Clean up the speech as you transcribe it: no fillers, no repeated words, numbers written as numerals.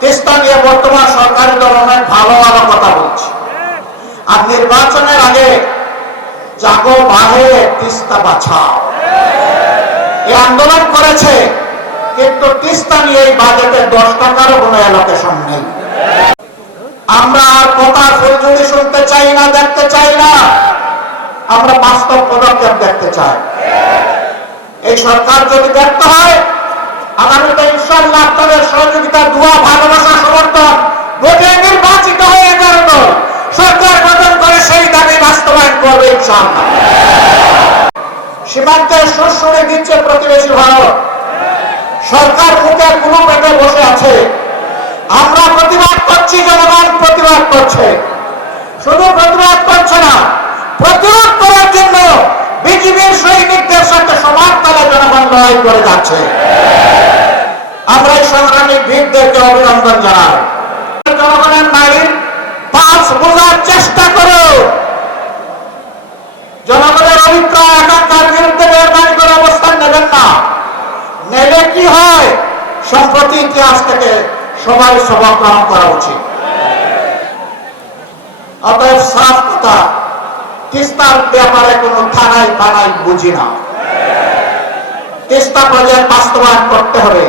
তিস্তা নিয়ে বর্তমান সরকারি দল অনেক ভালো ভালো কথা বলছে, আর নির্বাচনের আগে জাগো বাহে তিস্তা বাঁচাও এই আন্দোলন করেছে, কিন্তু তিস্তা নিয়ে এই বাজেটে 10 টাকারও কোনো অ্যালোকেশন নেই। আমরা আর কথা ফুলঝুরি শুনতে চাই না, দেখতে চাই না, আমরা বাস্তব পদক্ষেপ দেখতে চাই। এই সরকার যদি ব্যর্থ হয়, আগামীতে ইনশাআল্লাহ আপনাদের সহযোগিতা, দোয়া, ভালোবাসা, সমর্থন, ভোটে নির্বাচিত হয়ে 11 দল সরকার গঠন করে সেই দাবি বাস্তবায়ন করবে ইনশাআল্লাহ। সীমান্তের সুরসুরি দিচ্ছে প্রতিবেশী ভারত, সরকার মুখে কোনো পেটে বসে আছে। আমরা প্রতিবাদ করছি, জনগণ প্রতিবাদ করছে, শুধু প্রতিবাদ করছে না, প্রতিরোধ করার জন্য বিজিবির সৈনিকদের সাথে সমান তালে জনগণ লড়াই করে যাচ্ছে। আমরা এই সংগ্রামী বীরদেরকে অভিনন্দন জানাই। জনগণের নারীর পাঁচ বোঝার চেষ্টা করো, জনগণের অভিপ্রায় আকাঙ্ক্ষার বিরুদ্ধে মেহরবানি করে অবস্থান নেবেন না, নেলে কি হয় সম্প্রতি ইতিহাস থেকে সবাই সবক গ্রহণ করা উচিত। অতএব সাফ কথা, তিস্তার ব্যাপারে কোনো থানায় পানায় বুঝি না, তিস্তা প্রজেক্ট বাস্তবায়ন করতে হবে।